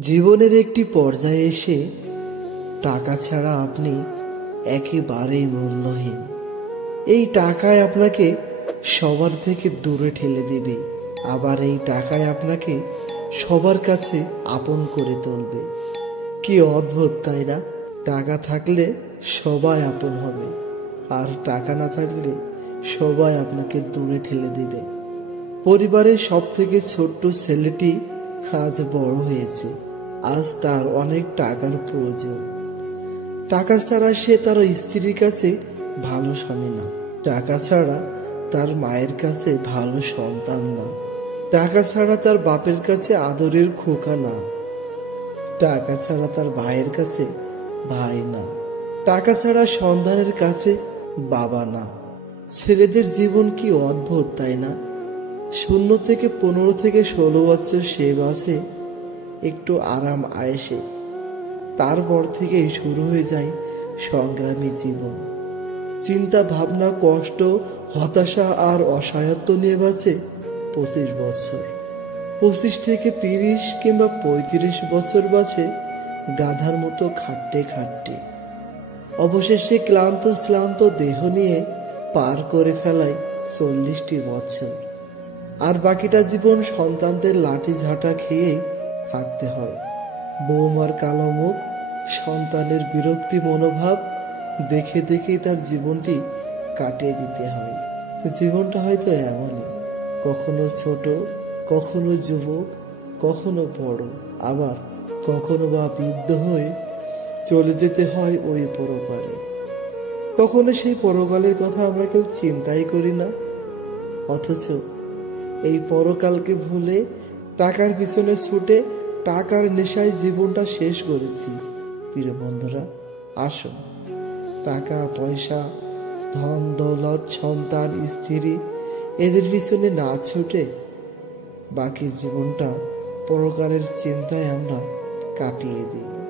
জীবনের একটি পর্যায়ে এসে টাকা ছাড়া আপনি একেবারেই মূল্যহীন। এই টাকায় আপনাকে সবার থেকে দূরে ঠেলে দেবে, আবার এই টাকায় আপনাকে সবার কাছে আপন করে তুলবে। কি অদ্ভুত, তাই না? টাকা থাকলে সবাই আপন হবে, আর টাকা না থাকলে সবাই আপনাকে দূরে ঠেলে দিবে। পরিবারের সব থেকে ছোট্ট ছেলেটি আজ বড় হয়েছে। আজ তার অনেক টাকার প্রয়োজন। টাকা ছাড়া সে তার স্ত্রীর কাছে ভালো স্বামী না। টাকা ছাড়া তার মায়ের কাছে ভালো সন্তান না। টাকা ছাড়া তার বাপের কাছে আদরের খোকা না। টাকা ছাড়া তার ভাইয়ের কাছে ভাই না। টাকা ছাড়া সন্তানের কাছে বাবা না। ছেলেদের জীবন কি অদ্ভুত, তাই না? 0 থেকে 15 থেকে 16 বছর সে বাঁচে একটু আরাম আয়েসে। তারপর থেকেই শুরু হয়ে যায় সংগ্রামী জীবন। চিন্তা, ভাবনা, কষ্ট, হতাশা আর অসহায়ত্ব নিয়ে বাঁচে 25 বছর। 25 থেকে 30 কিংবা 35 বছর বাঁচে গাধার মতো খাটতে খাটতে। অবশেষে ক্লান্ত শ্লান্ত দেহ নিয়ে পার করে ফেলায় 40টি বছর। আর বাকিটা জীবন সন্তানদের লাঠি ঝাঁটা খেয়ে থাকতে হয়। বৌমার কালো মুখ, সন্তানের বিরক্তি মনোভাব দেখে দেখেই তার জীবনটি কাটিয়ে দিতে হয়। জীবনটা হয়তো এমনই, কখনো ছোট, কখনো যুবক, কখনো বড়, আবার কখনো বা বৃদ্ধ হয়ে চলে যেতে হয় ওই পরপারে। কখনো সেই পরকালের কথা আমরা কেউ চিন্তাই করি না, অথচ এই পরকালকে ভুলে টাকার পিছনে ছুটে টাকার নেশায় জীবনটা শেষ করেছি। প্রিয় বন্ধুরা, আসুন টাকা পয়সা, ধন দৌলত, সন্তান, স্ত্রী এদের পিছনে না ছুটে বাকি জীবনটা পরকালের চিন্তায় আমরা কাটিয়ে দিই।